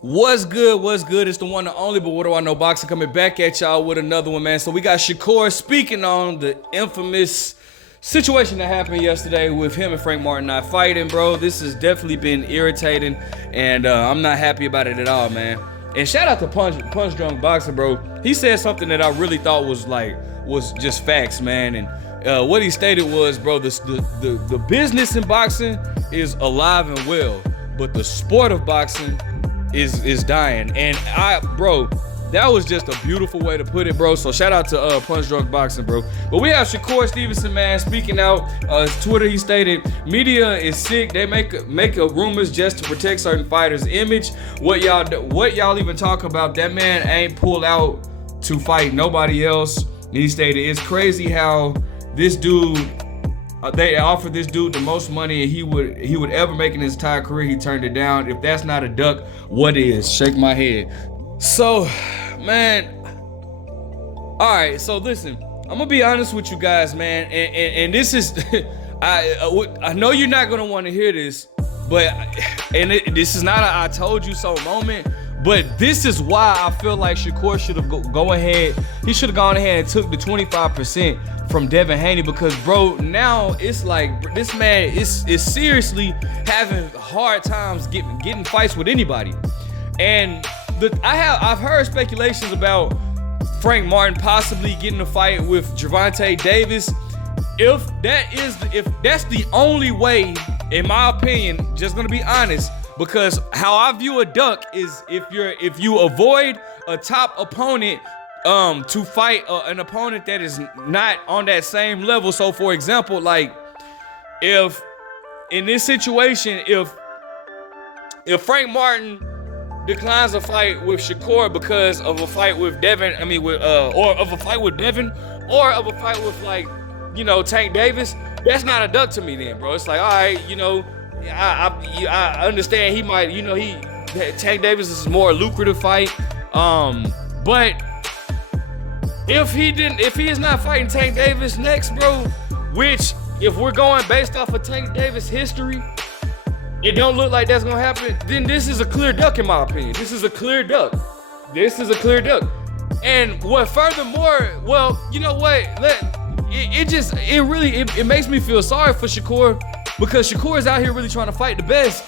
What's good? What's good? It's the one and only, but what do I know? Boxing coming back at y'all with another one, man. So we got Shakur speaking on the infamous situation that happened yesterday with him and Frank Martin not fighting, bro. This has definitely been irritating, and I'm not happy about it at all, man. And shout out to Punch Drunk Boxing, bro. He said something that I really thought was just facts, man. And what he stated was, bro, the business in boxing is alive and well, but the sport of boxing is dying. And bro, that was just a beautiful way to put it, bro. So shout out to Punch Drunk Boxing, bro. But we have Shakur Stevenson, man, speaking out. His Twitter, he stated, "Media is sick. They make rumors just to protect certain fighters' image. What y'all even talk about? That man ain't pulled out to fight nobody else." And he stated, "It's crazy how this dude." They offered this dude the most money he would ever make in his entire career. He turned it down. If that's not a duck, what is? Shake my head. So, man. All right. So listen, I'm gonna be honest with you guys, man. And this is, I know you're not gonna want to hear this, but this is not a I told you so moment. But this is why I feel like Shakur should have gone ahead and took the 25% from Devin Haney, because bro, now it's like this man is seriously having hard times getting fights with anybody. And I've heard speculations about Frank Martin possibly getting a fight with Gervonta Davis. If that's the only way, in my opinion, just gonna be honest, because how I view a duck is if you avoid a top opponent to fight an opponent that is not on that same level. So for example, like if in this situation, if Frank Martin declines a fight with Shakur because of a fight with Devin, or of a fight with Devin, or of a fight with, like, Tank Davis, that's not a duck to me then, bro. It's like, all right, I understand he might, Tank Davis is a more lucrative fight, but if he is not fighting Tank Davis next, bro, which if we're going based off of Tank Davis history, it don't look like that's gonna happen, then this is a clear duck in my opinion. This is a clear duck. And what furthermore, well, you know what? It makes me feel sorry for Shakur, because Shakur is out here really trying to fight the best,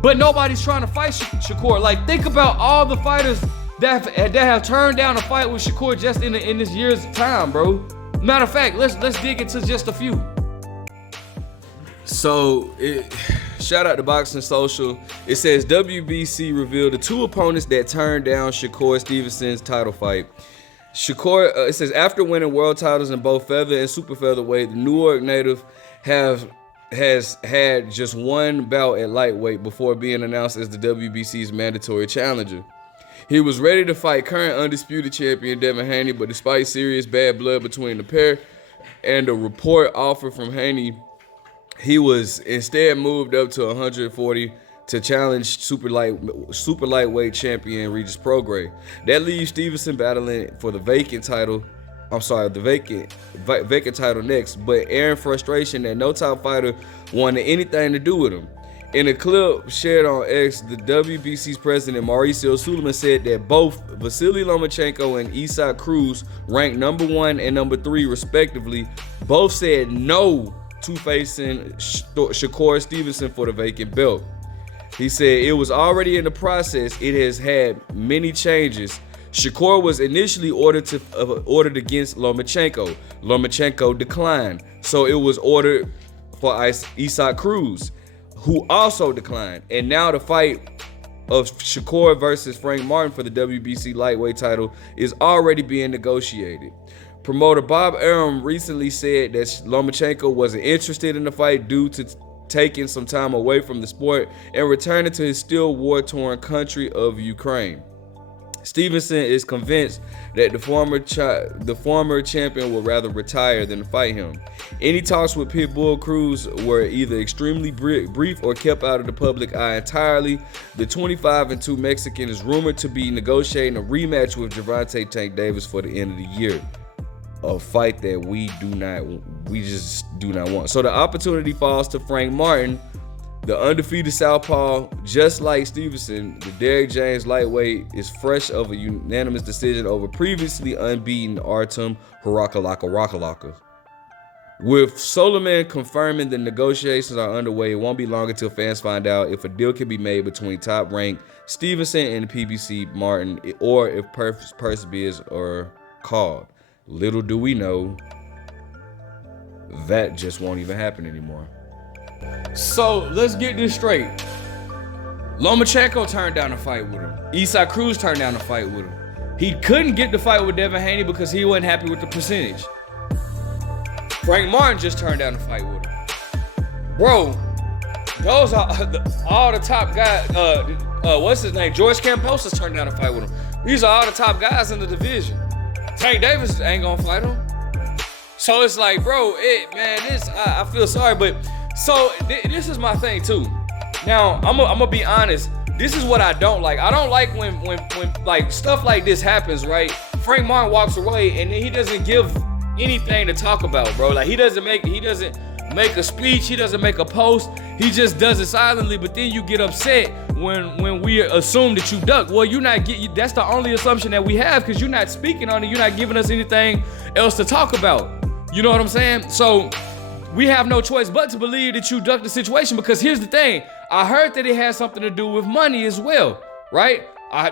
but nobody's trying to fight Shakur. Like, think about all the fighters that have turned down a fight with Shakur just in this year's time, bro. Matter of fact, let's dig into just a few. So, shout out to Boxing Social. It says WBC revealed the two opponents that turned down Shakur Stevenson's title fight. Shakur, it says, after winning world titles in both feather and super featherweight, the New York native has had just one bout at lightweight before being announced as the WBC's mandatory challenger. He was ready to fight current undisputed champion Devin Haney, but despite serious bad blood between the pair and a report offer from Haney, he was instead moved up to 140 to challenge super lightweight champion Regis Prograis. That leaves Stevenson battling for the vacant title next, but airing frustration that no top fighter wanted anything to do with him. In a clip shared on X, the WBC's president Mauricio Suleiman said that both Vasily Lomachenko and Isaac Cruz, ranked number 1 and number 3 respectively, both said no to facing Shakur Stevenson for the vacant belt. He said it was already in the process. It has had many changes. Shakur was initially ordered against Lomachenko. Lomachenko declined, so it was ordered for Isaac Cruz, who also declined. And now the fight of Shakur versus Frank Martin for the WBC lightweight title is already being negotiated. Promoter Bob Arum recently said that Lomachenko wasn't interested in the fight due to taking some time away from the sport and returning to his still war-torn country of Ukraine. Stevenson is convinced that the former champion would rather retire than fight him. Any talks with Pitbull Cruz were either extremely brief or kept out of the public eye entirely. The 25-2 Mexican is rumored to be negotiating a rematch with Gervonta Tank Davis for the end of the year. A fight that we just do not want. So the opportunity falls to Frank Martin, The undefeated southpaw, just like Stevenson, the Derrick James lightweight is fresh of a unanimous decision over previously unbeaten Artem Harakalaka. With Solomon confirming the negotiations are underway, it won't be long until fans find out if a deal can be made between top-ranked Stevenson and PBC Martin, or if purse bids are called. Little do we know, that just won't even happen anymore. So let's get this straight. Lomachenko turned down a fight with him. Isaac Cruz turned down a fight with him. He couldn't get the fight with Devin Haney because he wasn't happy with the percentage. Frank Martin just turned down a fight with him. Bro, those are all the top guys. What's his name? George Kambosos turned down a fight with him. These are all the top guys in the division. Tank Davis ain't gonna fight him. So it's like, bro, I feel sorry, but so this is my thing too. Now, I'm gonna be honest. This is what I don't like. I don't like when like stuff like this happens, right? Frank Martin walks away and then he doesn't give anything to talk about, bro. Like he doesn't make a speech, he doesn't make a post. He just does it silently, but then you get upset when we assume that you duck. Well, that's the only assumption that we have because you're not speaking on it. You're not giving us anything else to talk about. You know what I'm saying? So we have no choice but to believe that you ducked the situation, because here's the thing. I heard that it has something to do with money as well, right?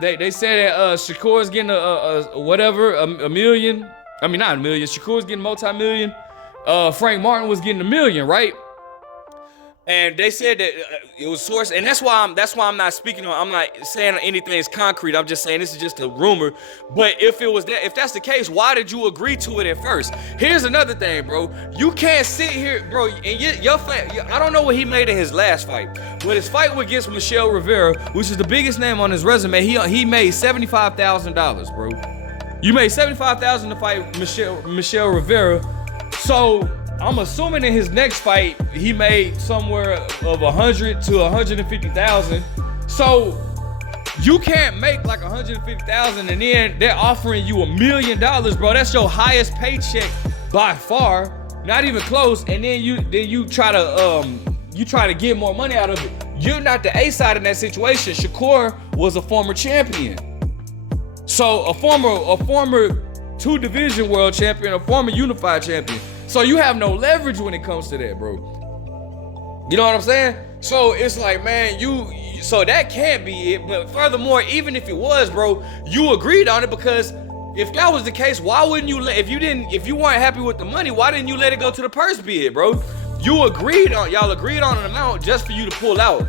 They said that Shakur is getting a million. I mean, not a million. Shakur's getting multi-million. Frank Martin was getting $1 million, right? And they said that it was sourced, and that's why I'm not speaking on. I'm not saying anything is concrete. I'm just saying this is just a rumor. But if that's the case, why did you agree to it at first? Here's another thing, bro. You can't sit here, bro. And I don't know what he made in his last fight, but his fight against Michelle Rivera, which is the biggest name on his resume, he made $75,000, bro. You made $75,000 to fight Michelle Rivera. So I'm assuming in his next fight he made somewhere of 100 to 150,000. So you can't make like 150,000 and then they're offering you $1 million, bro. That's your highest paycheck by far, not even close. And then you try to get more money out of it. You're not the A side in that situation. Shakur was a former champion. So a former 2-division world champion, a former unified champion. So you have no leverage when it comes to that, bro. You know what I'm saying? So it's like, man, so that can't be it. But furthermore, even if it was, bro, you agreed on it, because if that was the case, why wouldn't you if you weren't happy with the money, why didn't you let it go to the purse bid, bro? Y'all agreed on an amount just for you to pull out.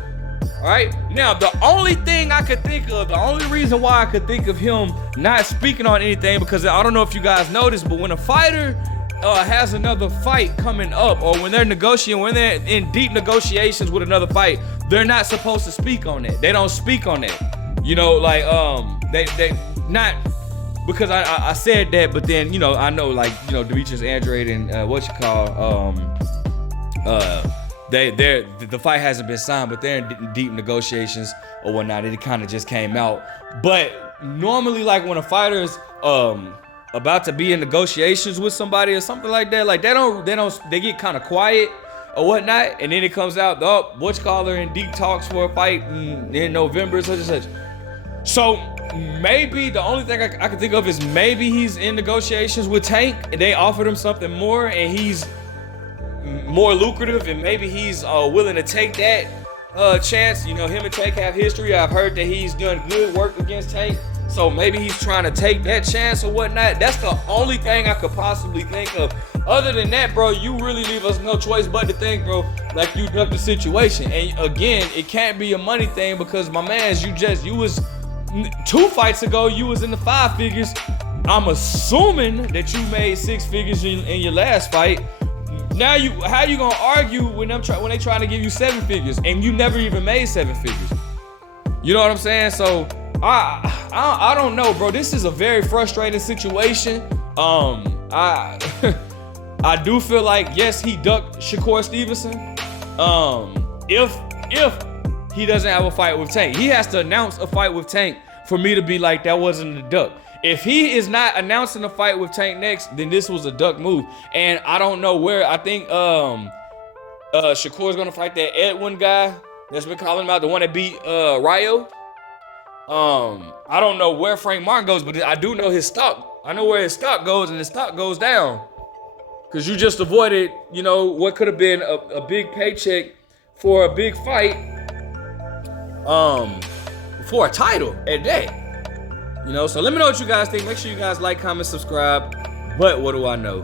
All right. Now, the only thing I could think of, the only reason why I could think of him not speaking on anything, because I don't know if you guys noticed, but when a fighter has another fight coming up, or when they're negotiating, when they're in deep negotiations with another fight, they're not supposed to speak on that. They don't speak on that. You know, like they not, because I said that, but then I know, like, Demetrius Andrade and the fight hasn't been signed, but they're in deep negotiations or whatnot. It kind of just came out. But normally, like when a fighter is about to be in negotiations with somebody or something like that, like they get kind of quiet or whatnot, and then it comes out, in deep talks for a fight in November, such and such. So maybe the only thing I can think of is maybe he's in negotiations with Tank and they offered him something more and he's more lucrative, and maybe he's willing to take that chance. Him and Tank have history. I've heard that he's done good work against Tank. So maybe he's trying to take that chance or whatnot. That's the only thing I could possibly think of. Other than that, bro, you really leave us no choice but to think, bro, like you ducked the situation. And again, it can't be a money thing, because my mans, you was 2 fights ago, you was in the 5 figures. I'm assuming that you made 6 figures in your last fight. Now how you gonna argue when they trying to give you 7 figures and you never even made 7 figures? You know what I'm saying? So I don't know, bro. This is a very frustrating situation. I do feel like, yes, he ducked Shakur Stevenson. If he doesn't have a fight with Tank, he has to announce a fight with Tank for me to be like, that wasn't a duck. If he is not announcing a fight with Tank next, then this was a duck move. And I don't know where. I think Shakur's gonna fight that Edwin guy. that's been calling him out, the one that beat Ryo. I don't know where Frank Martin goes, but I do know his stock. I know where his stock goes, and his stock goes down. Because you just avoided, you know, what could have been a big paycheck for a big fight, for a title at that. You know, so let me know what you guys think. Make sure you guys like, comment, subscribe. But what do I know?